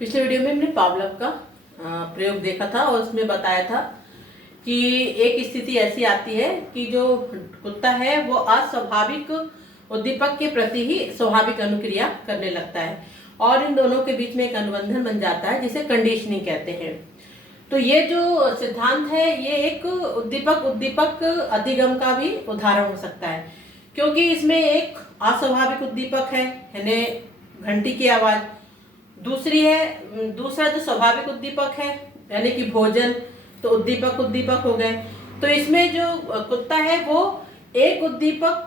पिछले वीडियो में हमने पावलोव का प्रयोग देखा था और उसमें बताया था कि एक स्थिति ऐसी आती है कि जो कुत्ता है वो अस्वाभाविक उद्दीपक के प्रति ही स्वाभाविक अनुक्रिया करने लगता है और इन दोनों के बीच में एक अनुबंधन बन जाता है जिसे कंडीशनिंग कहते हैं। तो ये जो सिद्धांत है ये एक उद्दीपक उद्दीपक अधिगम का भी उदाहरण हो सकता है, क्योंकि इसमें एक अस्वाभाविक उद्दीपक है यानी घंटी की आवाज, दूसरा जो स्वाभाविक उद्दीपक है यानी कि भोजन, तो उद्दीपक उद्दीपक हो गए। तो इसमें जो कुत्ता है वो एक उद्दीपक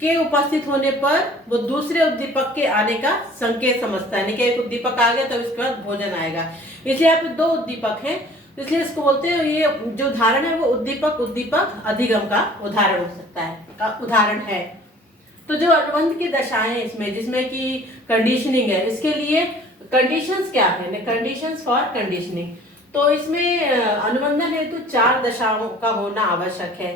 के उपस्थित होने पर वो दूसरे उद्दीपक के आने का संकेत समझता है, यानी कि एक उद्दीपक आ गया तो इसके बाद भोजन आएगा। इसलिए यहाँ पे दो उद्दीपक हैं, इसलिए इसको बोलते हैं, ये जो उदाहरण है वो उद्दीपक उद्दीपक अधिगम का उदाहरण हो सकता है, का उदाहरण है। तो जो अनुबंध की दशाएं इसमें जिसमें कि कंडीशनिंग है, इसके लिए कंडीशंस क्या है, कंडीशंस फॉर कंडीशनिंग। तो इसमें अनुबंधन हेतु 4 दशाओं का होना आवश्यक है।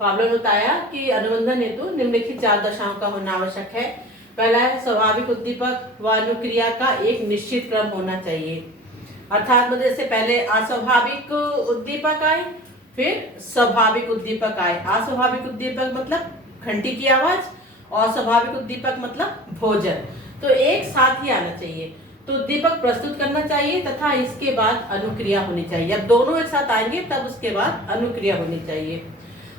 पावलोव ने बताया कि अनुबंधन हेतु निम्नलिखित 4 दशाओं का होना आवश्यक है। पहला है स्वाभाविक उद्दीपक व अनुक्रिया का एक निश्चित क्रम होना चाहिए, अर्थात मतलब जैसे पहले अस्वाभाविक उद्दीपक आए फिर स्वाभाविक उद्दीपक आए। अस्वाभाविक उद्दीपक मतलब घंटी की आवाज और स्वाभाविक उद्दीपक मतलब भोजन, तो एक साथ ही आना चाहिए। तो उद्दीपक प्रस्तुत करना चाहिए तथा इसके बाद अनुक्रिया होनी चाहिए। अब दोनों एक साथ आएंगे तब उसके बाद अनुक्रिया होनी चाहिए।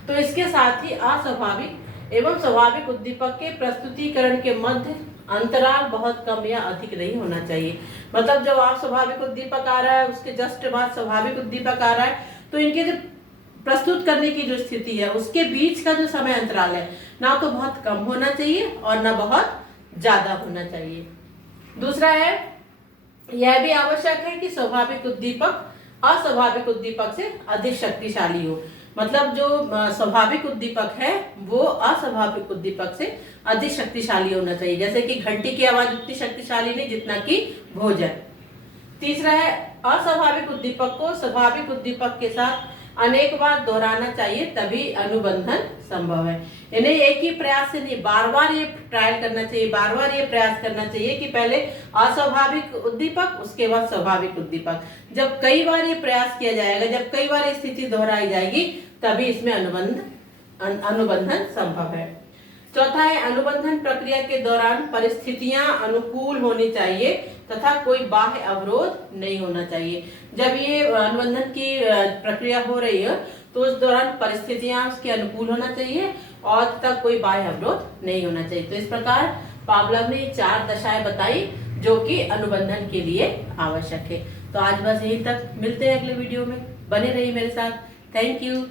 तो इसके साथ ही अस्वाभाविक एवं स्वाभाविक उद्दीपक के प्रस्तुतिकरण के मध्य अंतराल बहुत कम या अधिक नहीं होना चाहिए। मतलब जब अस्वाभाविक उद्दीपक आ रहा है उसके जस्ट बाद स्वाभाविक उद्दीपक आ रहा है, तो इनके जो प्रस्तुत करने की जो स्थिति है उसके बीच का जो समय अंतराल है ना तो बहुत कम होना चाहिए और ना बहुत ज्यादा होना चाहिए। दूसरा है, यह भी आवश्यक है कि स्वाभाविक उद्दीपक अस्वाभाविक उद्दीपक से अधिक शक्तिशाली हो। मतलब जो स्वाभाविक उद्दीपक है वो अस्वाभाविक उद्दीपक से अधिक शक्तिशाली होना चाहिए, जैसे कि घंटी की आवाज उतनी शक्तिशाली नहीं जितना कि भोजन। तीसरा है, अस्वाभाविक उद्दीपक को स्वाभाविक उद्दीपक के साथ अनेक बार दोहराना चाहिए तभी अनुबंधन संभव है। यानी एक ही प्रयास से नहीं, बार बार ये ट्रायल करना चाहिए, बार बार ये प्रयास करना चाहिए कि पहले अस्वाभाविक उद्दीपक उसके बाद स्वाभाविक उद्दीपक। जब कई बार ये प्रयास किया जाएगा, जब कई बार स्थिति दोहराई जाएगी तभी इसमें अनुबंधन संभव है। चौथा है, अनुबंधन प्रक्रिया के दौरान परिस्थितियां अनुकूल होनी चाहिए तथा कोई बाह्य अवरोध नहीं होना चाहिए। जब ये अनुबंधन की प्रक्रिया हो रही है तो उस दौरान परिस्थितियां उसके अनुकूल होना चाहिए और तथा कोई बाह्य अवरोध नहीं होना चाहिए। तो इस प्रकार पावलोव ने 4 दशाएं बताई जो कि अनुबंधन के लिए आवश्यक है। तो आज बस यहीं तक, मिलते हैं अगले वीडियो में, बने रहिए मेरे साथ। Thank you.